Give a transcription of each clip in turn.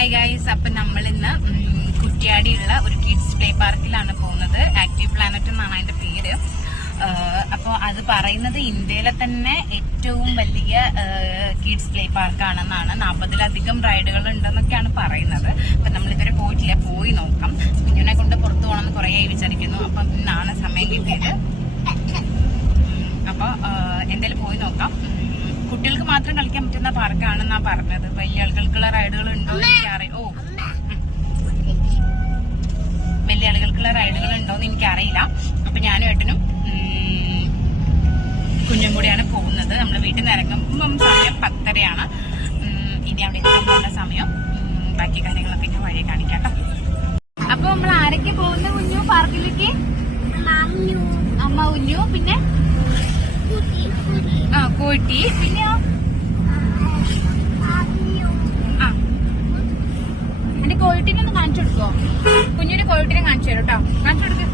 Hi guys അപ്പൊ നമ്മൾ ഇന്ന് കുറ്റിയാടിയുള്ള ഒരു കിഡ്സ് പ്ലേ പാർക്കിലാണ് പോകുന്നത്. ആക്റ്റീവ് പ്ലാനറ്റ് എന്നാണ് അതിന്റെ പേര്. അപ്പോൾ അത് പറയുന്നത് ഇന്ത്യയിലെ തന്നെ ഏറ്റവും വലിയ കിഡ്സ് പ്ലേ പാർക്കാണെന്നാണ് നാൽപ്പതിലധികം റൈഡുകൾ ഉണ്ടെന്നൊക്കെയാണ് പറയുന്നത്. അപ്പൊ നമ്മൾ ഇതുവരെ പോയിട്ടില്ല. പോയി നോക്കാം. കുഞ്ഞിനെ കൊണ്ട് പുറത്തു പോകണമെന്ന് കുറേ വിചാരിക്കുന്നു. അപ്പം ഇന്നാണ് സമയം കിട്ടിയത്. അപ്പോൾ അപ്പൊ എന്തായാലും പോയി നോക്കാം. കുട്ടികൾക്ക് മാത്രം കളിക്കാൻ പറ്റുന്ന പാർക്കാണെന്നാ പറഞ്ഞത്. വലിയ ആളുകൾക്കുള്ള റൈഡുകൾ ഉണ്ടോ എന്ന് എനിക്കറിയാം ഓ. വലിയ ആളുകൾക്കുള്ള റൈഡുകൾ ഉണ്ടോ എന്ന് എനിക്കറിയില്ല അപ്പൊ ഞാനും ഏട്ടനും കുഞ്ഞും കൂടിയാണ് പോകുന്നത്. നമ്മൾ വീട്ടിൽ നിന്ന് ഇറങ്ങുമ്പം സമയം പത്തരയാണ്. ഇനി അവിടെ എത്തുമ്പോൾ സമയം. ബാക്കി കാര്യങ്ങളൊക്കെ ഞാൻ വഴി കാണിക്കാം അപ്പൊ നമ്മൾ ആരൊക്കെ പോകുന്ന കുഞ്ഞു? പാർക്കിലേക്ക്? അമ്മ കുഞ്ഞു പിന്നെ? ആ കോട്ടി. പിന്നെയോ ആ. എന്റെ കോഴിട്ടിനെ ഒന്ന് കാണിച്ചു കൊടുക്കോ കുഞ്ഞിന്റെ കോഴിട്ടിനെ കാണിച്ചു തരും കേട്ടോ കാണിച്ചു കൊടുക്ക.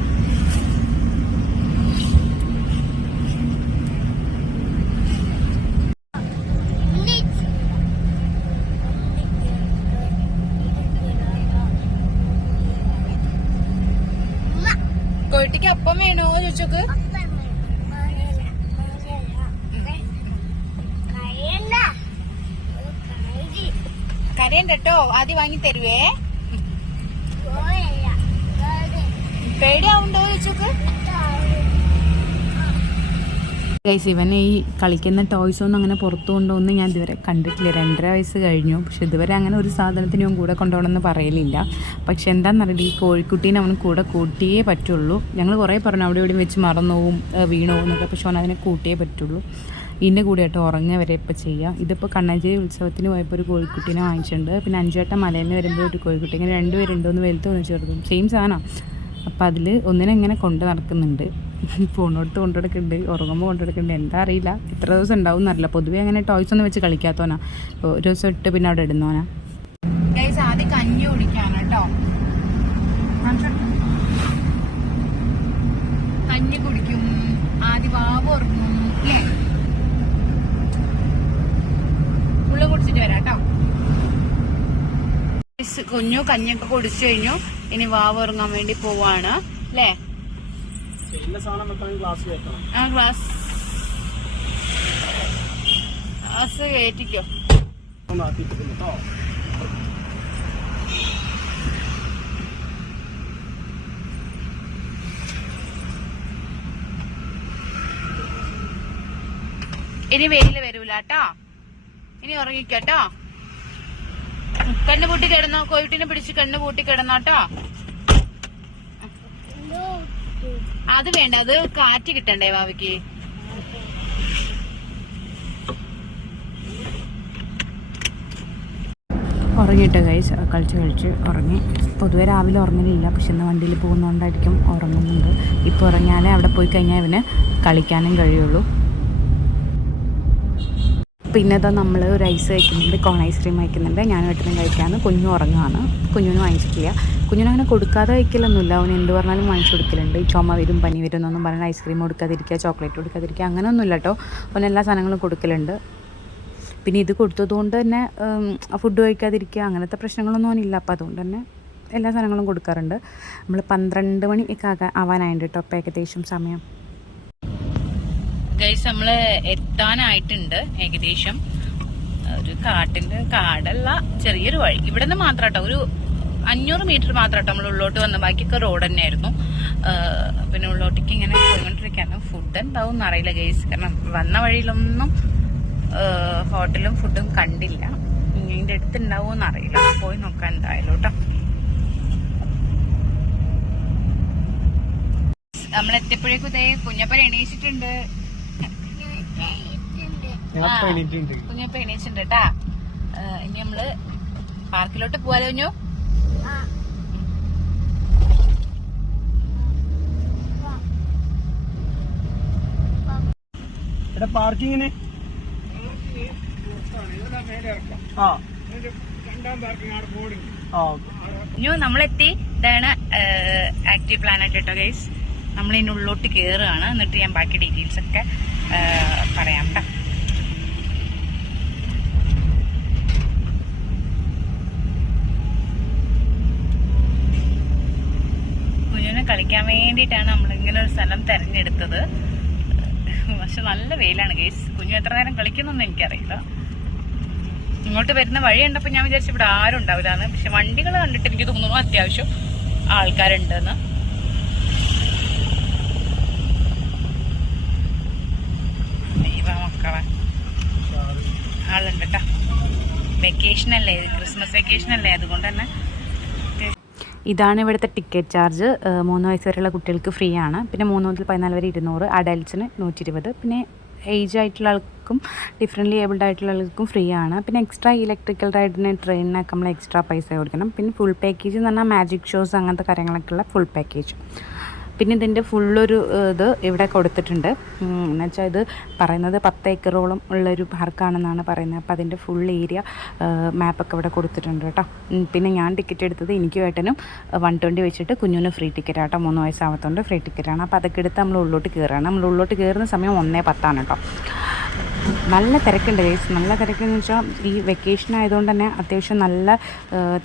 കോഴിട്ടിക്ക് അപ്പം വേണോ ചോദിച്ചോക്ക്. കേട്ടോ ആദ്യം വാങ്ങി തരുവേ. പേടിയാവുണ്ടോ ചോക്ക് ഗൈസ് ഇവനെ ഈ കളിക്കുന്ന ടോയ്സ് ഒന്നും അങ്ങനെ പുറത്തു കൊണ്ടുവന്ന് ഞാൻ ഇതുവരെ കണ്ടിട്ടില്ല. രണ്ടര വയസ്സ് കഴിഞ്ഞു. പക്ഷെ ഇതുവരെ അങ്ങനെ ഒരു സാധനത്തിനും കൂടെ കൊണ്ടുപോകണമെന്ന് പറയലില്ല. പക്ഷെ എന്താണെന്നറിയില്ല ഈ കോഴിക്കുട്ടീനെ അവന് കൂടെ കൂട്ടിയേ പറ്റുള്ളൂ. ഞങ്ങൾ കുറേ പറഞ്ഞു അവിടെ ഇവിടെയും വെച്ച് മറന്നു പോവും വീണു പോകും എന്നൊക്കെ. പക്ഷെ അവൻ അതിനെ കൂട്ടിയേ പറ്റുള്ളൂ. ഇതിന്റെ കൂടെ ആയിട്ട് ഉറങ്ങുക വരെ ഇപ്പോൾ ചെയ്യാം. ഇതിപ്പോൾ കണ്ണഞ്ചേരി ഉത്സവത്തിന് പോയപ്പോൾ ഒരു കോഴിക്കുട്ടീനെ വാങ്ങിച്ചിട്ടുണ്ട്. പിന്നെ അഞ്ചുവട്ട മലയിൽ നിന്ന് വരുമ്പോൾ ഒരു കോഴിക്കുട്ടി. ഇങ്ങനെ രണ്ടുപേരുണ്ട് ഒന്ന് വലുതും ഒന്ന് ചെറുതും. സെയിം സാധനം. അപ്പോൾ അതിൽ ഒന്നിനെങ്ങനെ കൊണ്ട് നടക്കുന്നുണ്ട്. ഫോണെടുത്ത് കൊണ്ടു നടക്കുന്നുണ്ട് ഉറങ്ങുമ്പോൾ കൊണ്ടു നടക്കുന്നുണ്ട് എന്താ അറിയില്ല. ഇത്ര ദിവസം ഉണ്ടാവും എന്നറിയില്ല പൊതുവേ അങ്ങനെ ടോയ്സ് ഒന്നും വെച്ച് കളിക്കാത്തവനാ. ഒരു ദിവസം ഇട്ട് പിന്നെ അവിടെ ഇടുന്നവനാ. ആദ്യം കഞ്ഞി കുടിക്കാണ് കഞ്ഞി കുടിക്കും. ആദ്യം വാവ് ഉറങ്ങും അല്ലേ ഉള്ള കുടിച്ചിട്ട് വരാം കേട്ടോ കുഞ്ഞു കഞ്ഞൊക്കെ കുടിച്ചു കഴിഞ്ഞു. ഇനി വാവ് ഉറങ്ങാൻ വേണ്ടി പോവാണ്. അല്ലേ? ആ ഗ്ലാസ് ഗ്ലാസ് കയറ്റിക്കോ ഇനി വെയിൽ വരൂല കേട്ടോ ഇനി ഉറങ്ങിക്കട്ടോ കണ്ണ് പൂട്ടി കിടന്നോ? കോയിട്ടിനെ പിടിച്ച് കണ്ണു പൂട്ടി കിടന്നോട്ടോ? അത് വേണ്ട അത് കാറ്റ് കിട്ടണ്ടേ വാവയ്ക്ക്? ഉറങ്ങിയിട്ട് കഴിച്ച് കളിച്ച് കളിച്ച് ഉറങ്ങി. പൊതുവെ രാവിലെ ഉറങ്ങലില്ല. പക്ഷെ ഇന്ന് വണ്ടിയിൽ പോകുന്നതുകൊണ്ടായിരിക്കും ഉറങ്ങുന്നുണ്ട്. ഇപ്പോൾ ഉറങ്ങിയാലേ അവിടെ പോയി കഴിഞ്ഞാൽ ഇവന് കളിക്കാനും കഴിയുള്ളൂ. പിന്നെ ഇതാ നമ്മൾ ഒരു ഐസ് കഴിക്കുന്നുണ്ട് കോൺ ഐസ്ക്രീം കഴിക്കുന്നുണ്ട്. ഞാൻ വീട്ടിൽ നിന്ന് കഴിക്കാമെന്ന് കുഞ്ഞു ഉറങ്ങുകയാണ് കുഞ്ഞിന് വാങ്ങിച്ചിട്ടില്ല. കുഞ്ഞിനങ്ങനെ കൊടുക്കാതെ കഴിക്കലൊന്നുമില്ല. അവൻ എന്ത് പറഞ്ഞാലും വാങ്ങിച്ചു കൊടുക്കലുണ്ട്. ഈ ചുമ വരും പനി വരും എന്നൊന്നും പറഞ്ഞാൽ ഐസ്ക്രീം കൊടുക്കാതിരിക്കുക ചോക്ലേറ്റ് കൊടുക്കാതിരിക്കുക അങ്ങനെയൊന്നുമില്ല കേട്ടോ. അവൻ എല്ലാ സാധനങ്ങളും കൊടുക്കലുണ്ട്. പിന്നെ ഇത് കൊടുത്തതുകൊണ്ട് തന്നെ ഫുഡ് കഴിക്കാതിരിക്കുക അങ്ങനത്തെ പ്രശ്നങ്ങളൊന്നും അവനില്ല. അപ്പോൾ അതുകൊണ്ട് തന്നെ എല്ലാ സാധനങ്ങളും കൊടുക്കാറുണ്ട്. നമ്മൾ പന്ത്രണ്ട് മണി ഒക്കെ ആകാൻ ആവാനായിട്ട് കേട്ടോ. അപ്പോൾ ഏകദേശം സമയം. ഗൈസ് നമ്മൾ എത്താനായിട്ടുണ്ട് ഏകദേശം. ഒരു കാട്ടിന്റെ കാടല്ല ചെറിയൊരു വഴി. ഇവിടെ നിന്ന് മാത്രം കേട്ടോ ഒരു അഞ്ഞൂറ് മീറ്റർ മാത്രം കേട്ടോ നമ്മൾ ഉള്ളോട്ട് വന്ന. ബാക്കിയൊക്കെ റോഡ് തന്നെയായിരുന്നു. പിന്നെ ഉള്ളോട്ടേക്ക് ഇങ്ങനെ പോയിക്കൊണ്ടിരിക്കുകയാണ് ഫുഡ് എന്താവും എന്നറിയില്ല ഗൈസ് കാരണം വന്ന വഴിയിലൊന്നും ഹോട്ടലും ഫുഡും കണ്ടില്ല. ഇതിന്റെ അടുത്ത് എന്നറിയില്ല. പോയി നോക്കാൻ എന്തായാലും കേട്ടോ. നമ്മൾ എത്തിയപ്പോഴേക്കും ഇതേ കുഞ്ഞപ്പൻ എണീച്ചിട്ടുണ്ട്. കുഞ്ഞപ്പ എണീച്ചിട്ടുണ്ട് കേട്ടാ ഇനി നമ്മൾ പാർക്കിലോട്ട് പോവാലോ കുഞ്ഞു? എടാ പാർക്കിങ്ങിന്? ആ. ആ ഓക്കെ. കുഞ്ഞു നമ്മളെത്തി. ഇതാണ് ആക്റ്റീവ് പ്ലാനറ്റ് കേട്ടോ ഗൈസ് ഉള്ളോട്ട് കയറുകയാണ് എന്നിട്ട് ഞാൻ ബാക്കി ഡീറ്റെയിൽസ് ഒക്കെ പറയാം കേട്ടോ കളിക്കാൻ വേണ്ടിയിട്ടാണ് നമ്മൾ ഇങ്ങനെ ഒരു സ്ഥലം തിരഞ്ഞെടുത്തത്. പക്ഷെ നല്ല വെയിലാണ് ഗേസ്. കുഞ്ഞു എത്ര നേരം കളിക്കുന്നൊന്നും എനിക്കറിയില്ല. ഇങ്ങോട്ട് വരുന്ന വഴി കണ്ടപ്പോൾ ഞാൻ വിചാരിച്ചു ഇവിടെ ആരും ഉണ്ടാവില്ലാന്ന്. പക്ഷെ വണ്ടികൾ കണ്ടിട്ട് എനിക്ക് തോന്നുന്നു അത്യാവശ്യം ആൾക്കാരുണ്ടെന്ന്. ആളുണ്ട് കേട്ടോ. വെക്കേഷൻ അല്ലേ? ക്രിസ്മസ് വെക്കേഷൻ അല്ലേ? അതുകൊണ്ട് തന്നെ ഇതാണ് ഇവിടുത്തെ ടിക്കറ്റ് ചാർജ് മൂന്ന് വയസ്സ് വരെയുള്ള കുട്ടികൾക്ക് ഫ്രീ ആണ്. പിന്നെ മൂന്ന് മുതൽ പതിനാല് വരെ ഇരുന്നൂറ്. അഡൽട്സിന് നൂറ്റി ഇരുപത് പിന്നെ ഏജ് ആയിട്ടുള്ള ആൾക്കും ഡിഫറെന്റ്ലി ഏബിൾഡ് ആയിട്ടുള്ള ആൾക്കും ഫ്രീ ആണ്. പിന്നെ എക്സ്ട്രാ ഇലക്ട്രിക്കൽ റൈഡിന് ട്രെയിനിനൊക്കെ നമ്മൾ എക്സ്ട്രാ പൈസ കൊടുക്കണം. പിന്നെ ഫുൾ പാക്കേജ് എന്ന് പറഞ്ഞാൽ മാജിക് ഷോസ് അങ്ങനത്തെ കാര്യങ്ങളൊക്കെ ഉള്ള ഫുൾ പാക്കേജ് പിന്നെ ഇതിന്റെ ഫുള്ളൊരു ഇത് ഇവിടെ കൊടുത്തിട്ടുണ്ട്. എന്നുവെച്ചാൽ ഇത് പറയുന്നത് പത്ത് ഏക്കറോളം ഉള്ളൊരു പാർക്കാണെന്നാണ് പറയുന്നത്. അപ്പോൾ അതിന്റെ ഫുൾ ഏരിയ മാപ്പൊക്കെ ഇവിടെ കൊടുത്തിട്ടുണ്ട് കേട്ടോ. പിന്നെ ഞാൻ ടിക്കറ്റ് എടുത്തത് എനിക്ക് ഏട്ടനും വൺ ട്വന്റി വെച്ചിട്ട് കുഞ്ഞിന് ഫ്രീ ടിക്കറ്റ് ആട്ടോ മൂന്ന് വയസ്സാവത്തോണ്ട് ഫ്രീ ടിക്കറ്റാണ്. അപ്പോൾ അതൊക്കെ എടുത്ത് നമ്മൾ ഉള്ളോട്ട് കയറുകയാണ് നമ്മൾ ഉള്ളോട്ട് കയറുന്ന സമയം ഒന്നേ പത്താണ് കേട്ടോ. നല്ല തിരക്കുണ്ട് ഗൈസ് നല്ല തിരക്കെന്ന് വെച്ചാൽ ഈ വെക്കേഷൻ ആയതുകൊണ്ട് തന്നെ അത്യാവശ്യം നല്ല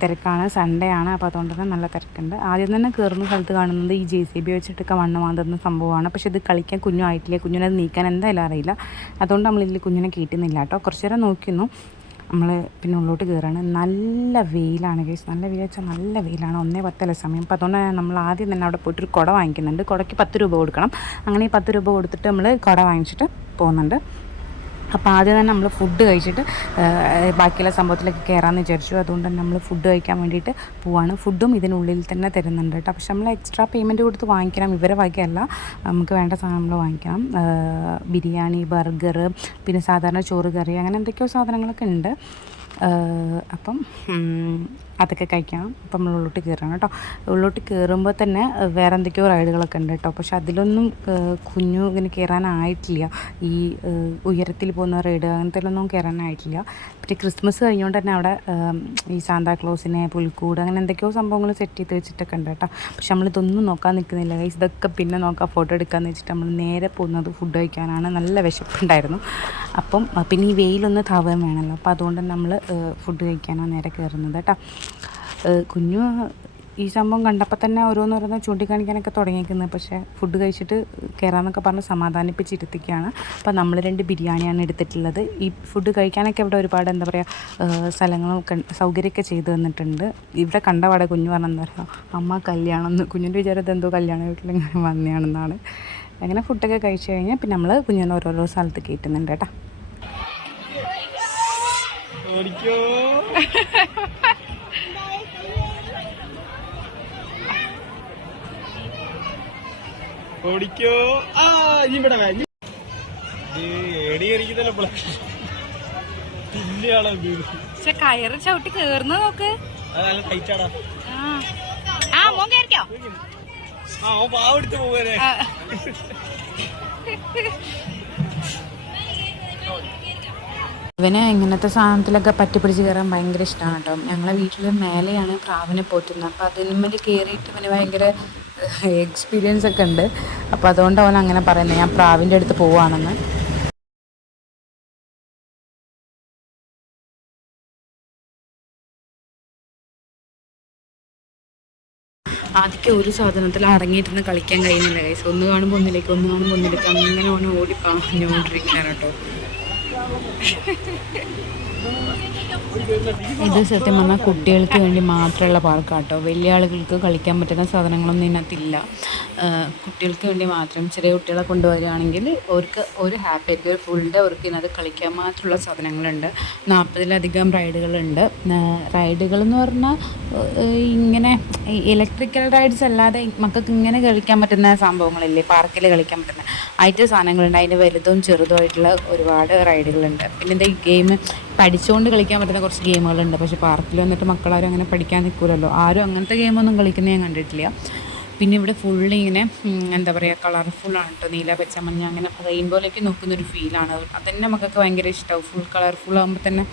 തിരക്കാണ്. സൺഡേ ആണ്. അപ്പോൾ അതുകൊണ്ട് തന്നെ നല്ല തിരക്കുണ്ട്. ആദ്യം തന്നെ കയറുന്ന സ്ഥലത്ത് കാണുന്നത് ഈ ജെ സി ബി വെച്ചിട്ടൊക്കെ മണ്ണ് മാന്തുന്ന സംഭവമാണ്. പക്ഷെ ഇത് കളിക്കാൻ കുഞ്ഞു ആയിട്ടില്ല. കുഞ്ഞിനെ നീക്കാൻ എന്തായാലും അറിയില്ല. അതുകൊണ്ട് നമ്മളിതിൽ കുഞ്ഞിനെ കയറ്റുന്നില്ല കേട്ടോ. കുറച്ചു നേരം നോക്കിയിരുന്നു. നമ്മൾ പിന്നെ ഉള്ളോട്ട് കയറാണ് നല്ല വെയിലാണ് ഗൈസ് നല്ല വെയിൽ വെച്ചാൽ നല്ല വെയിലാണ്. ഒന്നേ പത്തല്ല സമയം. അപ്പോൾ അതുകൊണ്ട് നമ്മൾ ആദ്യം തന്നെ അവിടെ പോയിട്ട് ഒരു കുട വാങ്ങിക്കുന്നുണ്ട്. കുടയ്ക്ക് പത്ത് രൂപ കൊടുക്കണം. അങ്ങനെ ഈ പത്ത് രൂപ കൊടുത്തിട്ട് നമ്മൾ കുട വാങ്ങിച്ചിട്ട് പോകുന്നുണ്ട്. അപ്പോൾ ആദ്യം തന്നെ നമ്മൾ ഫുഡ് കഴിച്ചിട്ട് ബാക്കിയുള്ള സംഭവത്തിലേക്ക് കയറാമെന്ന് വിചാരിച്ചു. അതുകൊണ്ട് തന്നെ നമ്മൾ ഫുഡ് കഴിക്കാൻ വേണ്ടിയിട്ട് പോവാണ്. ഫുഡും ഇതിനുള്ളിൽ തന്നെ തരുന്നുണ്ട് കേട്ടോ. പക്ഷെ നമ്മൾ എക്സ്ട്രാ പേയ്മെന്റ് കൊടുത്ത് വാങ്ങിക്കണം. ഇവരെ വകയല്ല. നമുക്ക് വേണ്ട സാധനം നമ്മൾ വാങ്ങിക്കണം. ബിരിയാണി ബർഗർ പിന്നെ സാധാരണ ചോറ് കറി അങ്ങനെ എന്തൊക്കെയോ സാധനങ്ങളൊക്കെ ഉണ്ട്. അപ്പം അതൊക്കെ കഴിക്കണം. അപ്പം നമ്മൾ ഉള്ളോട്ട് കയറണം കേട്ടോ. ഉള്ളോട്ട് കയറുമ്പോൾ തന്നെ വേറെ എന്തൊക്കെയോ റൈഡുകളൊക്കെ ഉണ്ട് കേട്ടോ. പക്ഷെ അതിലൊന്നും കുഞ്ഞു ഇങ്ങനെ കയറാനായിട്ടില്ല. ഈ ഉയരത്തിൽ പോകുന്ന റൈഡ് അങ്ങനത്തേലൊന്നും കയറാനായിട്ടില്ല. പിന്നെ ക്രിസ്മസ് കഴിഞ്ഞുകൊണ്ട് തന്നെ അവിടെ ഈ സാന്താക്ലോസിനെ പുൽക്കൂട് അങ്ങനെ എന്തൊക്കെയോ സംഭവങ്ങൾ സെറ്റ് ചെയ്ത് വെച്ചിട്ടൊക്കെ ഉണ്ട് കേട്ടോ. പക്ഷെ നമ്മളിതൊന്നും നോക്കാൻ നിൽക്കുന്നില്ല. ഗൈസ് ഇതൊക്കെ പിന്നെ നോക്കാം. ഫോട്ടോ എടുക്കാമെന്ന് വെച്ചിട്ട് നമ്മൾ നേരെ പോകുന്നത് ഫുഡ് കഴിക്കാനാണ്. നല്ല വിശപ്പുണ്ടായിരുന്നു. അപ്പം പിന്നെ ഈ വെയിലൊന്ന് തവം വേണമല്ലോ. അപ്പോൾ അതുകൊണ്ട് നമ്മൾ ഫുഡ് കഴിക്കാനാണ് നേരെ കയറുന്നത് കേട്ടോ. കുഞ്ഞു ഈ സംഭവം കണ്ടപ്പോൾ തന്നെ ഓരോന്നോരോന്ന് ചൂണ്ടിക്കാണിക്കാനൊക്കെ തുടങ്ങിയിരിക്കുന്നത് പക്ഷേ ഫുഡ് കഴിച്ചിട്ട് കയറാമെന്നൊക്കെ പറഞ്ഞ് സമാധാനിപ്പിച്ചിരുത്തിക്കുകയാണ് അപ്പോൾ നമ്മൾ രണ്ട് ബിരിയാണിയാണ് എടുത്തിട്ടുള്ളത്. ഈ ഫുഡ് കഴിക്കാനൊക്കെ ഇവിടെ ഒരുപാട് എന്താ പറയുക സ്ഥലങ്ങളൊക്കെ സൗകര്യമൊക്കെ ചെയ്തു തന്നിട്ടുണ്ട്. ഇവിടെ കണ്ടപാടെ കുഞ്ഞു പറഞ്ഞാൽ എന്താ പറയുക അമ്മ കല്യാണം എന്ന്. കുഞ്ഞിന്റെ വിചാരത്തിൽ എന്തോ കല്യാണ വീട്ടിലിങ്ങനെ വന്നതാണെന്നാണ് അങ്ങനെ ഫുഡൊക്കെ കഴിച്ചു കഴിഞ്ഞാൽ പിന്നെ നമ്മൾ കുഞ്ഞിനെ ഓരോരോ സ്ഥലത്ത് കയറ്റുന്നുണ്ട് കേട്ടോ. ഓടിക്കോ ഓടിക്കോ? ആ ഇനി ഇവിടെ ഏടി കയറിക്കുന്നല്ലോ തിന്നാണോ പക്ഷെ കയറ് ചവിട്ടി കേറുന്ന നോക്ക്. ആ. മോൻ കയറിക്കോ? ആ പാവെടുത്ത് പോവാനേ ഇവന് ഇങ്ങനത്തെ സാധനത്തിലൊക്കെ പറ്റിപ്പിടിച്ച് കയറാൻ ഭയങ്കര ഇഷ്ടമാണ് കേട്ടോ. ഞങ്ങളെ വീട്ടിൽ മേലെയാണ് പ്രാവിനെ പോറ്റുന്നത്. അപ്പോൾ അതിന്മേൽ കയറിയിട്ട് ഇവന് ഭയങ്കര എക്സ്പീരിയൻസ് ഒക്കെ ഉണ്ട്. അപ്പോൾ അതുകൊണ്ട് അവൻ അങ്ങനെ പറയുന്നത്. ഞാൻ പ്രാവിന്റെ അടുത്ത് പോവുകയാണെന്ന് ആദ്യം ഒരു സാധനത്തിൽ അടങ്ങിയിട്ടിരുന്ന് കളിക്കാൻ കഴിയുന്നില്ല കൈസ് ഒന്ന് കാണുമ്പോൾ ഒന്നിലേക്ക് ഒന്ന് കാണുമ്പോൾ ഒന്നിലേക്ക്. അങ്ങനെ ഓടി പാഞ്ഞുകൊണ്ടിരിക്കുകയാണ് കേട്ടോ. フフフ。ഇത് സത്യം പറഞ്ഞാൽ കുട്ടികൾക്ക് വേണ്ടി മാത്രമുള്ള പാർക്കാട്ടോ. വലിയ ആളുകൾക്ക് കളിക്കാൻ പറ്റുന്ന സാധനങ്ങളൊന്നും ഇതിനകത്തില്ല. കുട്ടികൾക്ക് വേണ്ടി മാത്രം ചെറിയ കുട്ടികളെ കൊണ്ടുവരികയാണെങ്കിൽ അവർക്ക് ഒരു ഹാപ്പി ആയിരിക്കും. ഒരു ഫുൾ ഡേ അവർക്ക് ഇതിനകത്ത് കളിക്കാൻ മാത്രമുള്ള സാധനങ്ങളുണ്ട്. നാൽപ്പതിലധികം റൈഡുകളുണ്ട്. റൈഡുകൾ എന്ന് പറഞ്ഞാൽ ഇങ്ങനെ ഇലക്ട്രിക്കൽ റൈഡ്സ് അല്ലാതെ മക്കൾക്ക് ഇങ്ങനെ കളിക്കാൻ പറ്റുന്ന സംഭവങ്ങളില്ലേ? പാർക്കിൽ കളിക്കാൻ പറ്റുന്ന. ആയിട്ട് സാധനങ്ങളുണ്ട്. അതിന്റെ വലുതും ചെറുതുമായിട്ടുള്ള ഒരുപാട് റൈഡുകളുണ്ട്. പിന്നെ എന്താ ഗെയിം പഠിച്ചുകൊണ്ട് കളിക്കാൻ പറ്റുന്ന കുറച്ച് ഗെയിമുകളുണ്ട്. പക്ഷേ പാർക്കിൽ വന്നിട്ട് മക്കളാരും അങ്ങനെ പഠിക്കാൻ നിൽക്കില്ലല്ലോ ആരും അങ്ങനത്തെ ഗെയിമൊന്നും കളിക്കുന്നത് ഞാൻ കണ്ടിട്ടില്ല. പിന്നെ ഇവിടെ ഫുള്ള് ഇങ്ങനെ എന്താ പറയുക ആണ് കേട്ടോ നീല പച്ച മഞ്ഞ അങ്ങനെ റെയിൻബോയിലേക്ക് നോക്കുന്നൊരു ഫീലാണ് അതന്നെ നമുക്കൊക്കെ ഭയങ്കര ഇഷ്ടമാവും ഫുൾ കളർഫുൾ ആകുമ്പോൾ തന്നെ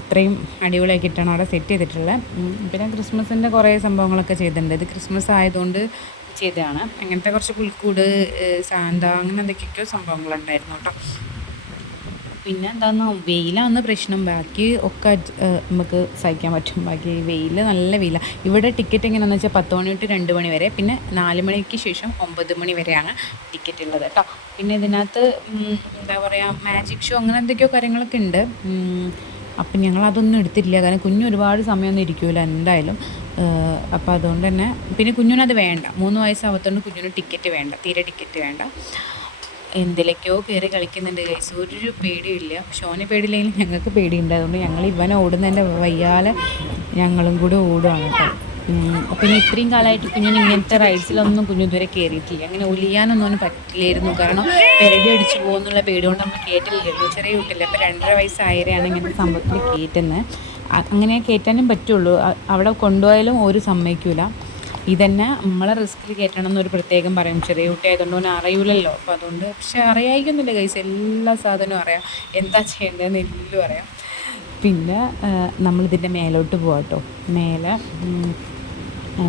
അത്രയും അടിപൊളിയാക്കിയിട്ടാണ് അവിടെ സെറ്റ് ചെയ്തിട്ടുള്ളത്. പിന്നെ ക്രിസ്മസിന്റെ കുറേ സംഭവങ്ങളൊക്കെ ചെയ്തിട്ടുണ്ട്. ഇത് ക്രിസ്മസ് ആയതുകൊണ്ട് ചെയ്തതാണ്. അങ്ങനത്തെ കുറച്ച് പുൽക്കൂട് സാന്ത അങ്ങനെ എന്തൊക്കെയൊക്കെയോ സംഭവങ്ങളുണ്ടായിരുന്നു കേട്ടോ പിന്നെ എന്താന്ന് വെയിലാണ് പ്രശ്നം. ബാക്കി ഒക്കെ നമുക്ക് സഹിക്കാൻ പറ്റും. ബാക്കി വെയിൽ നല്ല വെയിലാണ് ഇവിടെ ടിക്കറ്റ് എങ്ങനെയാണെന്ന് വെച്ചാൽ പത്ത് മണി തൊട്ട് രണ്ട് മണി വരെ പിന്നെ നാല് മണിക്ക് ശേഷം ഒമ്പത് മണി വരെയാണ് ടിക്കറ്റ് ഉള്ളത് കേട്ടോ. പിന്നെ ഇതിനകത്ത് എന്താ പറയുക മാജിക് ഷോ അങ്ങനെ എന്തൊക്കെയോ കാര്യങ്ങളൊക്കെ ഉണ്ട്. അപ്പം ഞങ്ങൾ അതൊന്നും എടുത്തിട്ടില്ല. കാരണം കുഞ്ഞു ഒരുപാട് സമയമൊന്നും ഇരിക്കുമല്ലോ എന്തായാലും. അപ്പോൾ അതുകൊണ്ട് തന്നെ പിന്നെ കുഞ്ഞിനത് വേണ്ട. മൂന്ന് വയസ്സാവത്തോണ്ട് കുഞ്ഞിന് ടിക്കറ്റ് വേണ്ട. തീരെ ടിക്കറ്റ് വേണ്ട. എന്തിലേക്കോ കയറി കളിക്കുന്നുണ്ട് ഗൈസ് ഒരു പേടിയില്ല ഷോനെ പേടിയില്ലെങ്കിലും ഞങ്ങൾക്ക് പേടിയുണ്ട്. അതുകൊണ്ട് ഞങ്ങൾ ഇവൻ ഓടുന്നതിന്റെ വയ്യാലെ ഞങ്ങളും കൂടെ ഓടുകയാണ് കേട്ടോ. പിന്നെ ഇത്രയും കാലമായിട്ട് കുഞ്ഞിന് ഇങ്ങനത്തെ റൈഡ്സിലൊന്നും കുഞ്ഞു ഇതുവരെ കയറിയിട്ടില്ല അങ്ങനെ ഒലിയാനൊന്നും അവന് പറ്റില്ലായിരുന്നു. കാരണം പെരടി അടിച്ചു പോകുന്നുള്ള പേടി കൊണ്ട് നമ്മൾ കയറ്റില്ലല്ലോ ചെറിയ കുട്ടില്ല അപ്പോൾ രണ്ടര വയസ്സായവരെയാണ് ഇങ്ങനത്തെ സംഭവത്തിൽ കയറ്റുന്നത് അങ്ങനെ കയറ്റാനും പറ്റുള്ളൂ. അവിടെ കൊണ്ടുപോയാലും ഒരു സമ്മതിക്കൂല. ഇതന്നെ നമ്മളെ റിസ്കിൽ കയറ്റണം എന്നൊരു പ്രത്യേകം പറയും. ചെറിയ കുട്ടി ആയതുകൊണ്ട് അവന് അറിയില്ലല്ലോ അപ്പോൾ അതുകൊണ്ട് പക്ഷെ അറിയായിക്കൊന്നുമില്ല കൈസ് എല്ലാ സാധനവും അറിയാം. എന്താ ചെയ്യേണ്ടതെന്ന് എല്ലാം അറിയാം. പിന്നെ നമ്മളിതിന്റെ മേലോട്ട് പോകാം കേട്ടോ മേലെ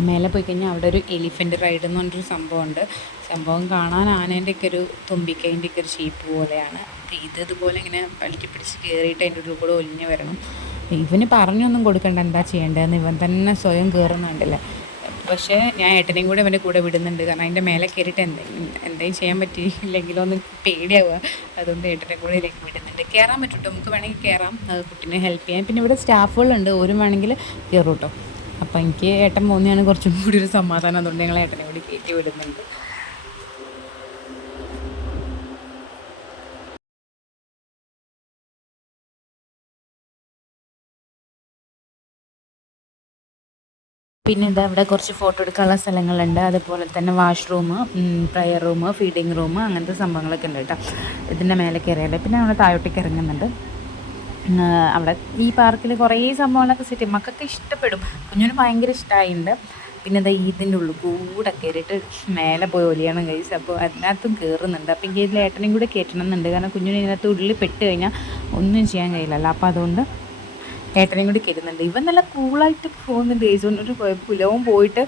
മേലെ പോയി കഴിഞ്ഞാൽ അവിടെ ഒരു എലിഫന്റ് റൈഡ് എന്ന് പറഞ്ഞൊരു സംഭവമുണ്ട്. സംഭവം കാണാൻ ആനേന്റെ ഒക്കെ ഒരു തുമ്പിക്കൈന്റെ ഒക്കെ ഒരു ഷേപ്പ് പോലെയാണ്. അപ്പോൾ ഇത് ഇതുപോലെ ഇങ്ങനെ പലിക്ക് പിടിച്ച് കയറിയിട്ട് അതിന്റെ ഉള്ളിൽ കൂടെ ഒലിഞ്ഞ് വരണം. ഇവന് പറഞ്ഞൊന്നും കൊടുക്കണ്ട. എന്താ ചെയ്യേണ്ടതെന്ന് ഇവൻ തന്നെ സ്വയം കയറുന്നുണ്ടല്ലേ പക്ഷേ ഞാൻ ഏട്ടനെയും കൂടെ അവന്റെ കൂടെ വിടുന്നുണ്ട്. കാരണം അതിന്റെ മേലെ കയറിയിട്ട് എന്തെങ്കിലും എന്തെങ്കിലും ചെയ്യാൻ പറ്റിയില്ലെങ്കിലോ ഒന്ന് പേടിയാവുക. അതുകൊണ്ട് ഏട്ടനെ കൂടെ ഇതിലേക്ക് വിടുന്നുണ്ട്. കയറാൻ പറ്റും നമുക്ക് വേണമെങ്കിൽ കയറാം. കുട്ടീനെ ഹെൽപ്പ് ചെയ്യാം പിന്നെ ഇവിടെ സ്റ്റാഫുകളുണ്ട്. ഓരും വേണമെങ്കിൽ കയറും കേട്ടോ അപ്പോൾ എനിക്ക് ഏട്ടൻ പോകുന്നതാണ് കുറച്ചും കൂടി ഒരു സമാധാനം. അതുകൊണ്ട് ഞങ്ങൾ ഏട്ടനെ കൂടി കയറ്റി വിടുന്നുണ്ട്. പിന്നെ ഇതാ ഇവിടെ കുറച്ച് ഫോട്ടോ എടുക്കാനുള്ള സ്ഥലങ്ങളുണ്ട്. അതുപോലെ തന്നെ washroom prayer room feeding room അങ്ങനത്തെ സംഭവങ്ങളൊക്കെ ഉണ്ട് കേട്ടോ. ഇതിന്റെ മേലെ കയറിയാലേ. പിന്നെ നമ്മൾ താഴോട്ടേക്ക് ഇറങ്ങുന്നുണ്ട്. അവിടെ ഈ പാർക്കിൽ കുറേ സംഭവങ്ങളൊക്കെ സെറ്റ് മക്കൾക്ക് ഇഷ്ടപ്പെടും. കുഞ്ഞിന് ഭയങ്കര ഇഷ്ടമായിട്ടുണ്ട് പിന്നെ എന്താ ഇതിന്റെ ഉള്ളിൽ കൂടെ കയറിയിട്ട് മേലെ പോയി ഒലിയാണ് കഴിച്ച് അപ്പോൾ അതിനകത്തും കയറുന്നുണ്ട് അപ്പോൾ എനിക്ക് ഏട്ടനെയും കൂടെ കയറ്റണം എന്നുണ്ട്. കാരണം കുഞ്ഞിന് ഇതിനകത്ത് ഉള്ളിൽ പെട്ട് കഴിഞ്ഞാൽ ഒന്നും ചെയ്യാൻ കഴിയില്ലല്ലോ. അപ്പോൾ അതുകൊണ്ട് ഏട്ടനെയും കൂടി കയറ്റുന്നുണ്ട് ഇവൻ നല്ല കൂളായിട്ട് പോകുന്നുണ്ട്. ഏജുകൊണ്ട് ഒരു കുഴപ്പമില്ല പോയിട്ട്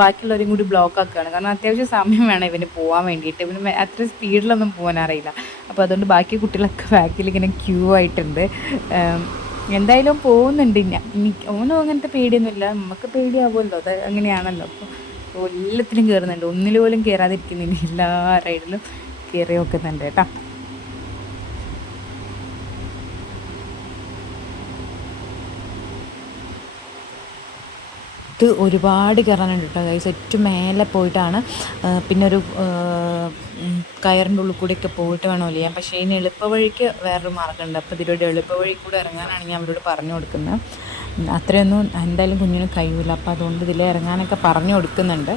ബാക്കിയുള്ളവരെയും കൂടി ബ്ലോക്ക് ആക്കുകയാണ്. കാരണം അത്യാവശ്യം സമയം വേണം ഇവന് പോകാൻ വേണ്ടിയിട്ട്. ഇവന് അത്ര സ്പീഡിലൊന്നും പോകാൻ അറിയില്ല. അപ്പോൾ അതുകൊണ്ട് ബാക്കി കുട്ടികളൊക്കെ ബാക്കിൽ ഇങ്ങനെ ക്യൂ ആയിട്ടുണ്ട്. എന്തായാലും പോകുന്നുണ്ട്. ഞാൻ അവനും അങ്ങനത്തെ പേടിയൊന്നുമില്ല. നമുക്ക് പേടിയാവുമല്ലോ. അത് അങ്ങനെയാണല്ലോ. അപ്പോൾ എല്ലാത്തിലും കയറുന്നുണ്ട് ഒന്നിലുപോലും കയറാതിരിക്കുന്നില്ല എല്ലാ റൈഡിലും കയറി നോക്കുന്നുണ്ട് കേട്ടോ. ഇത് ഒരുപാട് കയറാനുണ്ട് കേട്ടോ ഗൈസ് ഏറ്റവും മേലെ പോയിട്ടാണ് പിന്നെ ഒരു കയറിന്റെ ഉള്ളിൽ കൂടിയൊക്കെ പോയിട്ട് വേണം ഒലിയാൻ പക്ഷേ ഇനി എളുപ്പ വഴിക്ക് വേറൊരു മാർഗമുണ്ട്. അപ്പോൾ ഇതിലൂടെ എളുപ്പവഴി കൂടെ ഇറങ്ങാനാണ് ഞാൻ അവരോട് പറഞ്ഞു കൊടുക്കുന്നത്. അത്രയൊന്നും എന്തായാലും കുഞ്ഞിന് കഴിയില്ല അപ്പോൾ അതുകൊണ്ട് ഇതിൽ ഇറങ്ങാനൊക്കെ പറഞ്ഞു കൊടുക്കുന്നുണ്ട്.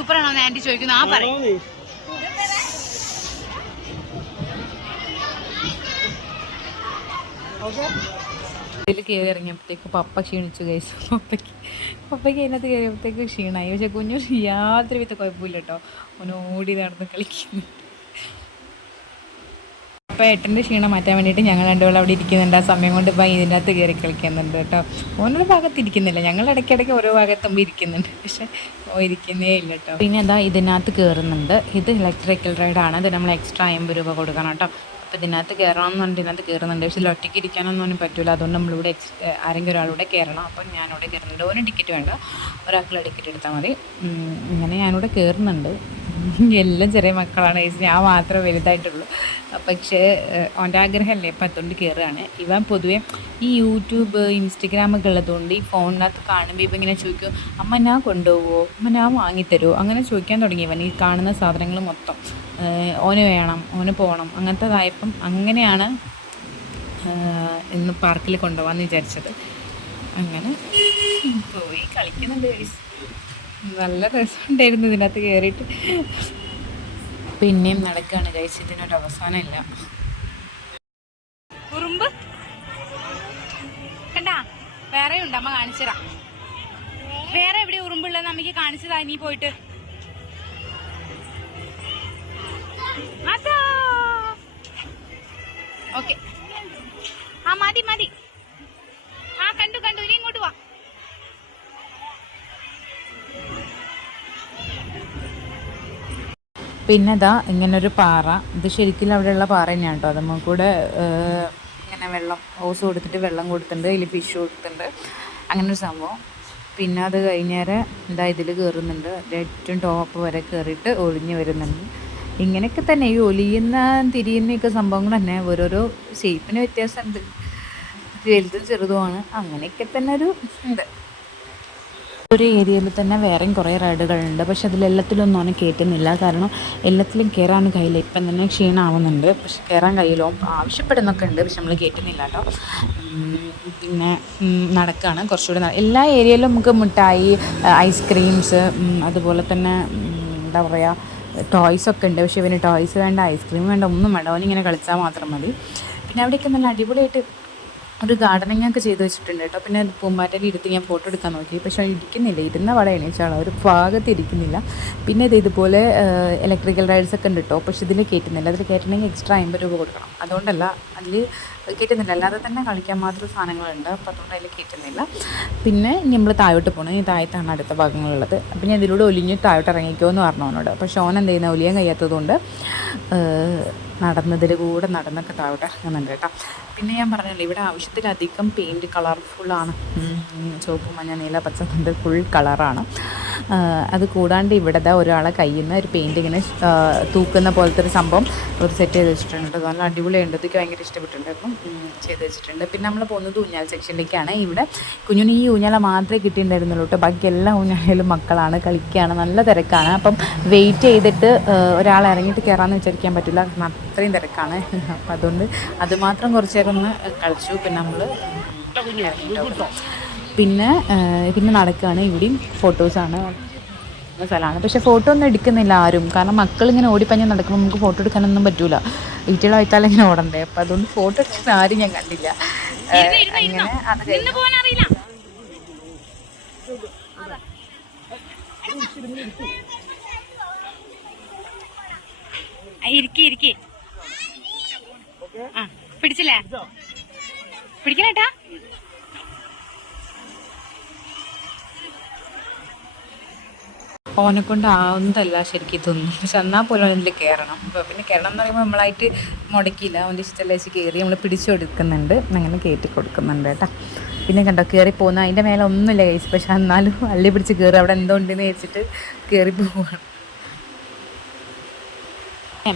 സൂപ്പർ ആണോ ആന്റി ചോദിക്കുന്നു. ആ പറയും? ഇതിൽ കയറി ഇറങ്ങിയപ്പോഴത്തേക്ക് പപ്പ ക്ഷീണിച്ചു കഴിച്ചു പപ്പയ്ക്ക് പപ്പയ്ക്ക് അതിനകത്ത് കയറിയപ്പോഴത്തേക്ക് ക്ഷീണമായി. പക്ഷെ കുഞ്ഞു യാതൊരു വിധ കുഴപ്പമില്ല കേട്ടോ. ഓടി നടന്ന് കളിക്കുന്നു. അപ്പോൾ ഏട്ടന്റെ ക്ഷീണം മാറ്റാൻ വേണ്ടിയിട്ട് ഞങ്ങൾ രണ്ടുപേരും അവിടെ ഇരിക്കുന്നുണ്ട്. ആ സമയം കൊണ്ട് ഇപ്പം ഇതിന്റെ അകത്ത് കയറി കളിക്കുന്നുണ്ട് കേട്ടോ. ഓനൊരു ഭാഗത്ത് ഇരിക്കുന്നില്ല. ഞങ്ങൾ ഇടയ്ക്കിടയ്ക്ക് ഓരോ ഭാഗത്തും ഇരിക്കുന്നുണ്ട്. പക്ഷേ ഇരിക്കുന്നേ ഇല്ല കേട്ടോ. പിന്നെ എന്താ ഇതിനകത്ത് കയറുന്നുണ്ട് ഇത് ഇലക്ട്രിക്കൽ റൈഡാണ് ഇത് നമ്മൾ എക്സ്ട്രാ അമ്പത് രൂപ കൊടുക്കണം കേട്ടോ. അപ്പോൾ ഇതിനകത്ത് കയറണമെന്നുണ്ട് ഇതിനകത്ത് കയറുന്നുണ്ട് പക്ഷേ ഒറ്റയ്ക്ക് ഇരിക്കാനൊന്നും ഒന്നും പറ്റില്ല അതുകൊണ്ട് നമ്മളിവിടെ എക്സ് ആരെങ്കിലും ഒരാളൂടെ കയറണം അപ്പം ഞാനിവിടെ കയറുന്നുണ്ട് ഒരു ടിക്കറ്റ് വേണ്ട. ഒരാൾക്കുള്ള ടിക്കറ്റ് എടുത്താൽ മതി. ഇങ്ങനെ ഞാനിവിടെ കയറുന്നുണ്ട് എല്ലാം ചെറിയ മക്കളാണ് ഏച്ചി. ഞാൻ മാത്രമേ വലുതായിട്ടുള്ളൂ. പക്ഷേ അവന്റെ ആഗ്രഹമല്ലേ ഇപ്പം അതുകൊണ്ട് കയറുകയാണ്. ഇവൻ പൊതുവെ ഈ യൂട്യൂബ് ഇൻസ്റ്റഗ്രാമൊക്കെ ഉള്ളതുകൊണ്ട് ഈ ഫോണിനകത്ത് കാണുമ്പോൾ ഇപ്പം ഇങ്ങനെ ചോദിക്കും അമ്മ ഞാൻ കൊണ്ടുപോകുമോ അമ്മ ഞാൻ വാങ്ങിത്തരുമോ അങ്ങനെ ചോദിക്കാൻ തുടങ്ങി ഇവൻ ഈ കാണുന്ന സാധനങ്ങൾ മൊത്തം. ഓന് വേണം ഓന് പോകണം അങ്ങനത്തേതായപ്പം അങ്ങനെയാണ് ഇന്ന് പാർക്കിൽ കൊണ്ടുപോകാമെന്ന് വിചാരിച്ചത്. അങ്ങനെ പോയി കളിക്കുന്നുണ്ട്. നല്ല രസമുണ്ടായിരുന്നു ഇതിനകത്ത് കയറിയിട്ട് പിന്നെയും നടക്കുകയാണ് കഴിച്ച് ഇതിനൊരു അവസാനമില്ല. ഉറുമ്പ് കണ്ടാ? വേറെ അമ്മ കാണിച്ചതാ വേറെ എവിടെ ഉറുമ്പുള്ളത് അമ്മയ്ക്ക് കാണിച്ചതാ നീ പോയിട്ട്. ഓക്കെ ആ മതി മതി. ആ കണ്ടു കണ്ടു. ഇനി പിന്നെ ഇതാ ഇങ്ങനൊരു പാറ. ഇത് ശരിക്കും അവിടെയുള്ള പാറ തന്നെയാണ് കേട്ടോ അതമ്മ കൂടെ ഇങ്ങനെ വെള്ളം ഓസ് കൊടുത്തിട്ട് വെള്ളം കൊടുത്തിട്ടുണ്ട്. അതിൽ ഫിഷ് കൊടുത്തിട്ടുണ്ട്. അങ്ങനെ ഒരു സംഭവം. പിന്നെ അത് കഴിഞ്ഞേരെ എന്താ ഇതിൽ കയറുന്നുണ്ട് ഏറ്റവും ടോപ്പ് വരെ കയറിയിട്ട് ഒളിഞ്ഞു വരുന്നുണ്ട്. ഇങ്ങനെയൊക്കെ തന്നെ. ഈ ഒലിയുന്ന തിരിയുന്നൊക്കെ സംഭവങ്ങൾ തന്നെ. ഓരോരോ ഷേപ്പിന് വ്യത്യാസമുണ്ട്. വലുതും ചെറുതുമാണ് അങ്ങനെയൊക്കെ തന്നെ ഒരു ഉണ്ട് ഒരു ഏരിയയിൽ തന്നെ വേറെയും കുറേ റൈഡുകളുണ്ട്. പക്ഷെ അതിലെല്ലാത്തിലൊന്നും അവനെ കയറ്റുന്നില്ല. കാരണം എല്ലാത്തിലും കയറാൻ കഴിയില്ല ഇപ്പം തന്നെ ക്ഷീണമാവുന്നുണ്ട് പക്ഷെ കയറാൻ ഓൻ ആവശ്യപ്പെടുന്നൊക്കെ ഉണ്ട്. പക്ഷെ നമ്മൾ കയറ്റുന്നില്ല കേട്ടോ. പിന്നെ നടക്കുകയാണ് കുറച്ചുകൂടി എല്ലാ ഏരിയയിലും നമുക്ക് മിഠായി ഐസ്ക്രീംസ് അതുപോലെ തന്നെ എന്താ പറയുക ടോയ്സ് ഒക്കെ ഉണ്ട്. പക്ഷെ ഇവന് ടോയ്സ് വേണ്ട ഐസ്ക്രീം വേണ്ട ഒന്നും വേണ്ട. അവനിങ്ങനെ കളിച്ചാൽ മാത്രം മതി. പിന്നെ അവിടെയൊക്കെ നല്ല അടിപൊളിയായിട്ട് ഒരു ഗാർഡനിങ് ഒക്കെ ചെയ്ത് വെച്ചിട്ടുണ്ട് കേട്ടോ. പിന്നെ പൂമ്പാറ്റയിൽ ഇരുത്തി ഞാൻ ഫോട്ടോ എടുക്കാൻ നോക്കി. പക്ഷേ ഇരിക്കുന്നില്ല. ഇരുന്ന വട എണീച്ചാണ്. ഒരു ഭാഗത്ത് ഇരിക്കുന്നില്ല. പിന്നെ ഇത് ഇതുപോലെ ഇലക്ട്രിക്കൽ റൈഡ്സ് ഒക്കെ ഉണ്ട് കേട്ടോ. പക്ഷെ ഇതിൽ കയറ്റുന്നില്ല. അതിൽ കയറ്റണമെങ്കിൽ എക്സ്ട്രാ അമ്പത് രൂപ കൊടുക്കണം. അതുകൊണ്ടല്ല അതിൽ കയറ്റുന്നില്ല. അല്ലാതെ തന്നെ കളിക്കാൻ മാത്രം സാധനങ്ങളുണ്ട്. അപ്പോൾ അതുകൊണ്ട് അതിൽ കയറ്റുന്നില്ല. പിന്നെ ഇനി നമ്മൾ താഴോട്ട് പോകണം ഈ താഴത്താണ് അടുത്ത ഭാഗങ്ങളുള്ളത്. അപ്പം ഞാൻ ഇതിലൂടെ ഒലിഞ്ഞ് താഴോട്ട് ഇറങ്ങിക്കോ എന്ന് പറഞ്ഞു അവനോട് പക്ഷേ ഓൻ എന്ത് ചെയ്യുന്ന? ഒലിയാൻ കഴിയാത്തതുകൊണ്ട് നടന്നതിൽ കൂടെ നടന്നൊക്കെ താഴോട്ട് ഇറങ്ങുന്നുണ്ട് കേട്ടോ. പിന്നെ ഞാൻ പറഞ്ഞല്ലോ ഇവിടെ ആവശ്യത്തിലധികം പെയിന്റ് കളർഫുള്ളാണ് ചുവപ്പ് മഞ്ഞ നീല പച്ച കൊണ്ട് ഫുൾ കളറാണ് അത് കൂടാണ്ട് ഇവിടെ ഒരാളെ കയ്യിൽ നിന്ന് ഒരു പെയിന്റ് ഇങ്ങനെ തൂക്കുന്ന പോലത്തെ ഒരു സംഭവം ഒരു സെറ്റ് ചെയ്ത് വെച്ചിട്ടുണ്ട്. നല്ല അടിപൊളിയുണ്ട് ഇതൊക്കെ ഭയങ്കര ഇഷ്ടപ്പെട്ടിട്ടുണ്ടായിരുന്നു. അപ്പം ചെയ്ത് വെച്ചിട്ടുണ്ട്. പിന്നെ നമ്മൾ പോകുന്നത് ഊഞ്ഞാൽ സെക്ഷനിലേക്കാണ് ഇവിടെ കുഞ്ഞിന് ഈ ഊഞ്ഞാല മാത്രമേ കിട്ടിയിട്ടുണ്ടായിരുന്നുള്ളൂ കേട്ടോ. ബാക്കി എല്ലാ ഊഞ്ഞാലും മക്കളാണ് കളിക്കുകയാണ് നല്ല തിരക്കാണ്. അപ്പം വെയിറ്റ് ചെയ്തിട്ട് ഒരാൾ ഇറങ്ങിയിട്ട് കയറാമെന്ന് വിചാരിക്കാൻ പറ്റില്ല. കാരണം അത്രയും തിരക്കാണ്. അപ്പം അതുകൊണ്ട് അതുമാത്രം കുറച്ച് നേരം ഒന്ന് കളിച്ചു. പിന്നെ നമ്മൾ പിന്നെ പിന്നെ നടക്കുകയാണ് ഇവിടെയും ഫോട്ടോസാണ് സ്ഥലമാണ്. പക്ഷേ ഫോട്ടോ ഒന്നും എടുക്കുന്നില്ല ആരും. കാരണം മക്കൾ ഇങ്ങനെ ഓടിപ്പഞ്ഞ് നടക്കുമ്പോൾ നമുക്ക് ഫോട്ടോ എടുക്കാനൊന്നും പറ്റൂല. വൈത്താലും ഇങ്ങനെ ഓടണ്ടേ. അപ്പം അതുകൊണ്ട് ഫോട്ടോ എടുക്കുന്ന ആരും ഞാൻ കണ്ടില്ല. ഇരിക്കേ അങ്ങനെ അത് ഇരിക്കി. പിടിച്ചില്ലേ? പിടിക്കണേട്ടാ. ഓനെ കൊണ്ട് ആവുന്നതല്ല ശരിക്കും ഇതൊന്നും. പക്ഷെ എന്നാൽ പോലും അതിൽ കയറണം അപ്പോൾ പിന്നെ കയറണം എന്ന് പറയുമ്പോൾ നമ്മളായിട്ട് മുടക്കിയില്ല. അവന്റെ ഇഷ്ടമല്ല വെച്ച് കയറി നമ്മൾ പിടിച്ചു കൊടുക്കുന്നുണ്ട് അങ്ങനെ കയറ്റി കൊടുക്കുന്നുണ്ട് കേട്ടോ. പിന്നെ കണ്ടോ കയറി പോകുന്ന അതിന്റെ മേലെ ഒന്നുമില്ല കഴിച്ച് പക്ഷെ എന്നാലും അള്ളി പിടിച്ച് കയറി അവിടെ എന്തോ ഉണ്ടെന്ന് വെച്ചിട്ട് കയറി പോവാണ്.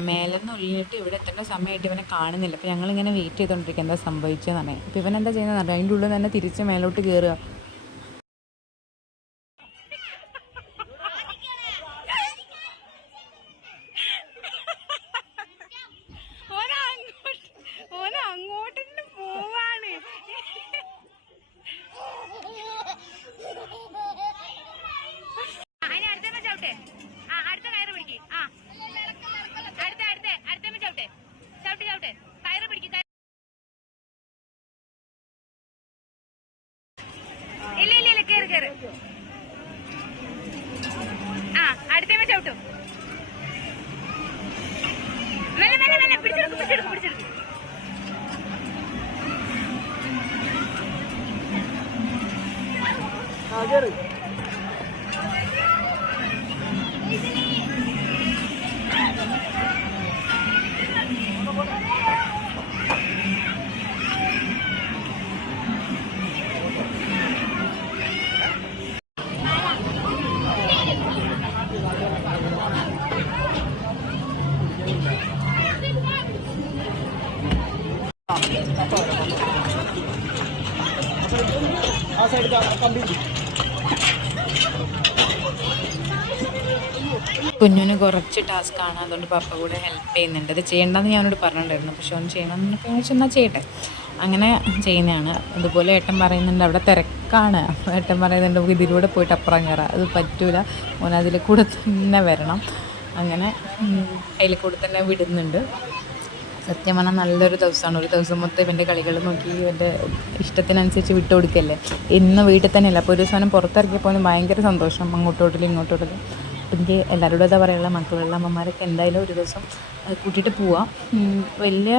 മേലെന്ന് ഒഴിഞ്ഞിട്ട് ഇവിടെ എത്തേണ്ട സമയമായിട്ട് ഇവനെ കാണുന്നില്ല. അപ്പോൾ ഞങ്ങളിങ്ങനെ വെയിറ്റ് ചെയ്തുകൊണ്ടിരിക്കുക എന്താ പറഞ്ഞാൽ അപ്പോൾ ഇവൻ എന്താ ചെയ്യുന്നത് അതിന്റെ ഉള്ളിൽ തന്നെ തിരിച്ച് മേലോട്ട് കയറുക ഓന അങ്ങോട്ട് ഓന അങ്ങോട്ട് പോവാണ് അതിന് അടുത്തമ്മ ചവിട്ടെ ആ അടുത്ത കയറ് പിടിക്ക് ആ അടുത്ത അടുത്ത അടുത്തമ്മ ചവിട്ടെ ചവിട്ടി ചവിട്ടെ കയറ് പിടിക്ക് കയറ്. ഇല്ല ഇല്ല ഇല്ല കേറ് കേറ്. ആ അടുത്തമ്മ ചവിട്ടും. മെല്ലെ മെല്ലെ ആ സൈഡ് കമ്പി കുഞ്ഞിന് കുറച്ച് ടാസ്ക് ആണ് അതുകൊണ്ട് പപ്പ കൂടെ ഹെൽപ്പ് ചെയ്യുന്നുണ്ട്. അത് ചെയ്യേണ്ടെന്ന് ഞാനോട് പറഞ്ഞിട്ടുണ്ടായിരുന്നു. പക്ഷെ അവൻ ചെയ്യണമെന്ന് വെച്ചാൽ എന്നാൽ ചെയ്യട്ടെ? അങ്ങനെ ചെയ്യുന്നതാണ്. അതുപോലെ ഏട്ടൻ പറയുന്നുണ്ട് അവിടെ തിരക്കാണ്. ഏട്ടൻ പറയുന്നുണ്ട് നമുക്ക് ഇതിലൂടെ പോയിട്ട് അപ്പുറം കയറാം. അത് പറ്റൂല. ഓൻ അതിൽ കൂടെ തന്നെ വരണം. അങ്ങനെ അതിൽ കൂടെ തന്നെ വിടുന്നുണ്ട്. സത്യം പറഞ്ഞാൽ നല്ലൊരു ദിവസമാണ് ഒരു ദിവസം മൊത്തം ഇവന്റെ കളികൾ നോക്കി ഇവന്റെ ഇഷ്ടത്തിനനുസരിച്ച് വിട്ടു കൊടുക്കല്ലേ ഇന്ന് വീട്ടിൽ തന്നെയല്ല? അപ്പോൾ ഒരു ദിവസം പുറത്തിറങ്ങിയപ്പോൾ ഭയങ്കര സന്തോഷം അങ്ങോട്ടോട്ടിലും ഇങ്ങോട്ടോട്ടിലും. എനിക്ക് എല്ലാവരോടും എന്താ പറയുക മക്കളുള്ള അമ്മമാരൊക്കെ എന്തായാലും ഒരു ദിവസം അത് കൂട്ടിയിട്ട് പോവാം. വലിയ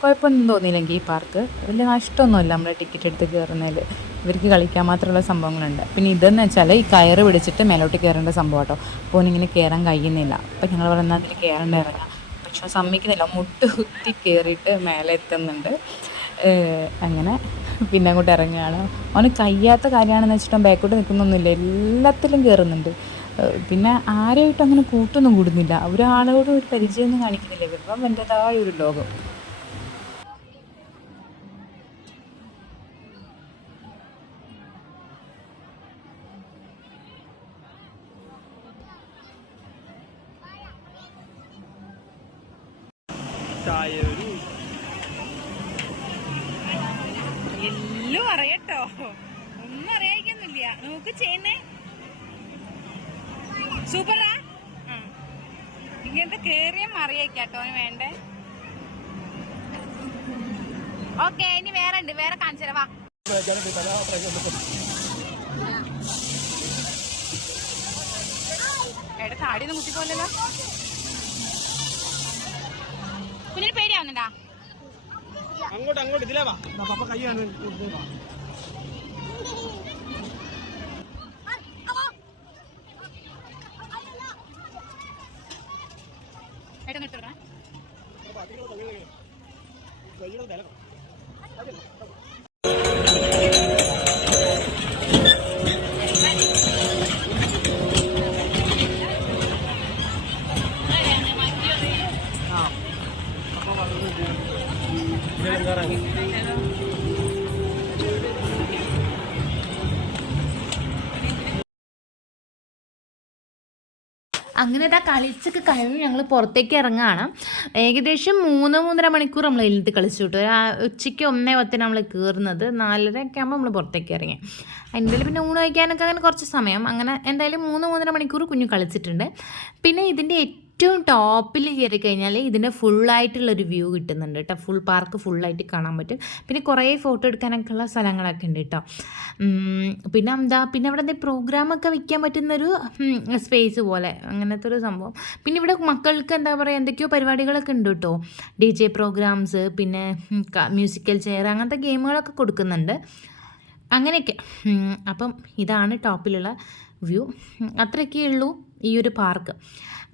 കുഴപ്പമൊന്നും തോന്നിയില്ലെങ്കിൽ ഈ പാർക്ക്. വലിയ നഷ്ടമൊന്നുമില്ല നമ്മൾ ടിക്കറ്റ് എടുത്ത് കയറുന്നതിൽ ഇവർക്ക് കളിക്കാൻ മാത്രമുള്ള സംഭവങ്ങളുണ്ട്. പിന്നെ ഇതെന്ന് വെച്ചാൽ ഈ കയറ് പിടിച്ചിട്ട് മേലോട്ട് കയറേണ്ട സംഭവം കേട്ടോ. അപ്പോൾ ഇങ്ങനെ കയറാൻ കഴിയുന്നില്ല. അപ്പം ഞങ്ങൾ പറഞ്ഞാൽ അതിൽ കയറേണ്ട ഇറങ്ങാം. പക്ഷെ സമ്മതിക്കുന്നില്ല. മുട്ട് കുത്തി കയറിയിട്ട് മേലെ എത്തുന്നുണ്ട്. അങ്ങനെ പിന്നെ അങ്ങോട്ട് ഇറങ്ങുകയാണ്. അവന് കഴിയാത്ത കാര്യമാണെന്ന് വെച്ചിട്ട് ബാക്കോട്ട് നിൽക്കുന്നൊന്നുമില്ല. എല്ലാത്തിലും കയറുന്നുണ്ട് പിന്നെ ആരെയായിട്ടും അങ്ങനെ കൂട്ടൊന്നും കൂടുന്നില്ല. ഒരാളോടും ഒരു പരിചയമൊന്നും കാണിക്കുന്നില്ല. ഇവരുടെ എന്റെതായ ഒരു ലോകം. സൂപ്പറാ. ഇങ്ങനത്തെ കേറിയ മറിയേക്കാട്ടോ അവന് വേണ്ടേ? ഓക്കെ ഇനി വേറെ ഉണ്ട്. വേറെ കാണിച്ചു വാ. എടാ താടിയൊന്നും മുട്ടിപ്പോലല്ലോ കുഞ്ഞിന് പേടിയാവുന്നുണ്ടാ? അങ്ങോട്ട് അങ്ങോട്ട് ഇതിലേ വാ. പപ്പ കൈയാണ് കൊടുത്തത് അങ്ങനെ ഇതാ കളിച്ചൊക്കെ കഴിഞ്ഞ് ഞങ്ങൾ പുറത്തേക്ക് ഇറങ്ങുകയാണ് ഏകദേശം മൂന്ന് മൂന്നര മണിക്കൂർ നമ്മൾ എഴുതി കളിച്ചു കിട്ടും ഒരു ഉച്ചയ്ക്ക് ഒന്നേ പത്തിന് നമ്മൾ കയറുന്നത് നാലരയൊക്കെ ആകുമ്പോൾ നമ്മൾ പുറത്തേക്ക് ഇറങ്ങി. അതിന്റെ പിന്നെ ഊണ് കഴിക്കാനൊക്കെ അങ്ങനെ കുറച്ച് സമയം. അങ്ങനെ എന്തായാലും മൂന്ന് മൂന്നര മണിക്കൂർ കുഞ്ഞു കളിച്ചിട്ടുണ്ട്. പിന്നെ ഇതിന്റെ ടോപ്പിൽ കയറി കഴിഞ്ഞാൽ ഇതിന്റെ ഫുള്ളായിട്ടുള്ളൊരു വ്യൂ കിട്ടുന്നുണ്ട് കേട്ടോ ഫുൾ പാർക്ക് ഫുള്ളായിട്ട് കാണാൻ പറ്റും. പിന്നെ കുറേ ഫോട്ടോ എടുക്കാനൊക്കെ ഉള്ള സ്ഥലങ്ങളൊക്കെ ഉണ്ട് കേട്ടോ പിന്നെ എന്താ പിന്നെ അവിടെ എന്തെങ്കിലും പ്രോഗ്രാമൊക്കെ വെക്കാൻ പറ്റുന്നൊരു സ്പേസ് പോലെ അങ്ങനത്തെ ഒരു സംഭവം. പിന്നെ ഇവിടെ മക്കൾക്ക് എന്താ പറയുക എന്തൊക്കെയോ പരിപാടികളൊക്കെ ഉണ്ട് കേട്ടോ ഡി ജെ പ്രോഗ്രാംസ് പിന്നെ മ്യൂസിക്കൽ ചെയർ അങ്ങനത്തെ ഗെയിമുകളൊക്കെ കൊടുക്കുന്നുണ്ട്. അങ്ങനെയൊക്കെ. അപ്പം ഇതാണ് ടോപ്പിലുള്ള വ്യൂ. അത്രയൊക്കെ ഉള്ളൂ. ഈ ഒരു പാർക്ക്.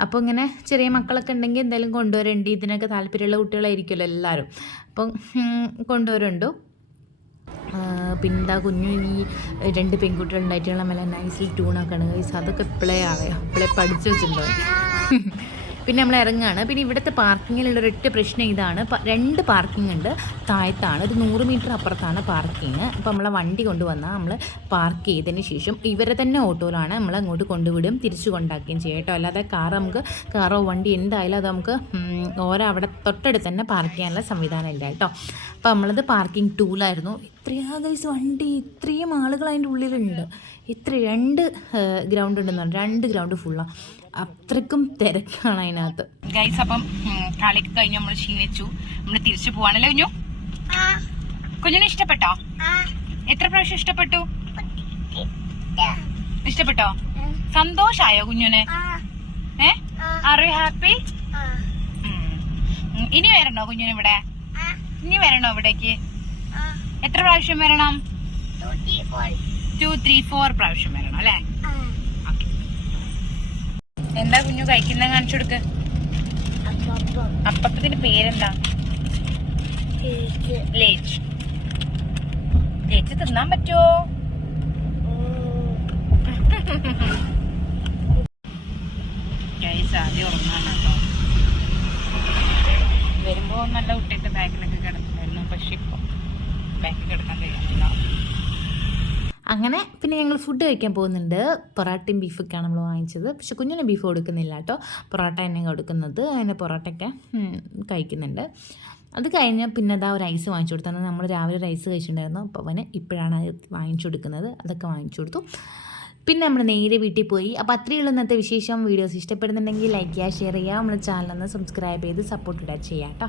അപ്പോൾ ഇങ്ങനെ ചെറിയ മക്കളൊക്കെ ഉണ്ടെങ്കിൽ എന്തായാലും കൊണ്ടുവരേണ്ടി ഇതിനൊക്കെ താല്പര്യമുള്ള കുട്ടികളായിരിക്കുമല്ലോ എല്ലാവരും. അപ്പം കൊണ്ടുവരുന്നുണ്ടോ പിന്നെന്താ കുഞ്ഞു ഈ രണ്ട് പെൺകുട്ടികൾ ഉണ്ടായിട്ടുള്ള നല്ല നൈസിൽ ട്യൂണൊക്കെയാണ് ഗൈസ് അതൊക്കെ ഇപ്പോഴേ ആവേ എപ്പോഴേ പഠിച്ചു വെച്ചിട്ടുണ്ടാവും പിന്നെ നമ്മൾ ഇറങ്ങുകയാണ്. പിന്നെ ഇവിടുത്തെ പാർക്കിങ്ങിലുള്ള ഒരൊറ്റ പ്രശ്നം ഇതാണ്. രണ്ട് പാർക്കിംഗ് ഉണ്ട്. താഴത്താണ്. ഒരു നൂറ് മീറ്റർ അപ്പുറത്താണ് പാർക്കിങ് അപ്പോൾ നമ്മളെ വണ്ടി കൊണ്ടുവന്നാൽ നമ്മൾ പാർക്ക് ചെയ്തതിന് ശേഷം ഇവരെ തന്നെ ഓട്ടോയിലാണ് നമ്മൾ അങ്ങോട്ട് കൊണ്ടുവിടും. തിരിച്ചു കൊണ്ടാക്കുകയും ചെയ്യും കേട്ടോ. അല്ലാതെ കാർ നമുക്ക് കാറോ വണ്ടി എന്തായാലും അത് നമുക്ക് ഓരോ അവിടെ തൊട്ടടുത്ത് തന്നെ പാർക്ക് ചെയ്യാനുള്ള സംവിധാനം ഇല്ല കേട്ടോ. അപ്പോൾ നമ്മളത് പാർക്കിംഗ് ടൂലായിരുന്നു. ഇത്രയാ ഗൈസ് വണ്ടി ഇത്രയും ആളുകൾ അതിന്റെ ഉള്ളിലുണ്ട്. ഇത്ര രണ്ട് ഗ്രൗണ്ട് ഉണ്ടെന്ന് പറഞ്ഞു. രണ്ട് ഗ്രൗണ്ട് ഫുള്ളാണ് അത്രയ്ക്കും തിരക്കാണ് അതിനകത്ത്. ഗൈസ് അപ്പം കളി കളിക്ക് കഴിഞ്ഞ് നമ്മൾ ക്ഷീണിച്ചു നമ്മൾ തിരിച്ചു പോവാണല്ലേ കുഞ്ഞു? കുഞ്ഞിനെ ഇഷ്ടപ്പെട്ടോ? എത്ര പ്രാവശ്യം ഇഷ്ടപ്പെട്ടു? ഇഷ്ടപ്പെട്ടോ? സന്തോഷായോ കുഞ്ഞുനെ? ഏ? ആർ യു ഹാപ്പി ഇനി വരണോ കുഞ്ഞിന് ഇവിടെ? ഇനി വരണോ ഇവിടേക്ക്? എത്ര പ്രാവശ്യം വരണം? ടു ത്രീ ഫോർ പ്രാവശ്യം വരണം അല്ലേ. എന്താ കുഞ്ഞു കഴിക്കുന്ന കാണിച്ചു കൊടുക്ക്. അപ്പത്തിന്റെ പേരെന്താ? ലേച്ച് ലേച്ച് തിന്നാൻ പറ്റുമോ ആദ്യം ഉറങ്ങാൻ കേട്ടോ വരുമ്പോ നല്ല കുട്ടിയൊക്കെ ബാക്കിലൊക്കെ കിടക്കുമായിരുന്നു. പക്ഷെ ഇപ്പൊ ബാക്കിൽ കിടക്കാൻ കഴിയുന്നില്ല അങ്ങനെ പിന്നെ ഞങ്ങൾ ഫുഡ് കഴിക്കാൻ പോകുന്നുണ്ട്. പൊറോട്ടയും ബീഫൊക്കെയാണ് നമ്മൾ വാങ്ങിച്ചത്. പക്ഷെ കുഞ്ഞിന് ബീഫ് കൊടുക്കുന്നില്ല കേട്ടോ. പൊറോട്ട തന്നെ കൊടുക്കുന്നത്. അതിന്റെ പൊറോട്ടയൊക്കെ കഴിക്കുന്നുണ്ട്. അത് കഴിഞ്ഞ് പിന്നെ അതാ ഒരു ഐസ് വാങ്ങിച്ചു കൊടുത്തത് നമ്മൾ രാവിലെ ഒരു ഐസ് കഴിച്ചിട്ടുണ്ടായിരുന്നു. അപ്പോൾ അവന് ഇപ്പോഴാണ് അത് വാങ്ങിച്ചു കൊടുക്കുന്നത്. അതൊക്കെ വാങ്ങിച്ചു കൊടുത്തു. പിന്നെ നമ്മൾ നേരെ വീട്ടിൽ പോയി. അപ്പോൾ അത്രയുള്ള ഇന്നത്തെ വിശേഷം. വീഡിയോസ് ഇഷ്ടപ്പെടുന്നുണ്ടെങ്കിൽ ലൈക്ക് ചെയ്യുക ഷെയർ ചെയ്യുക. നമ്മുടെ ചാനലൊന്ന് സബ്സ്ക്രൈബ് ചെയ്ത് സപ്പോർട്ട് ഇടാൻ ചെയ്യാം കേട്ടോ.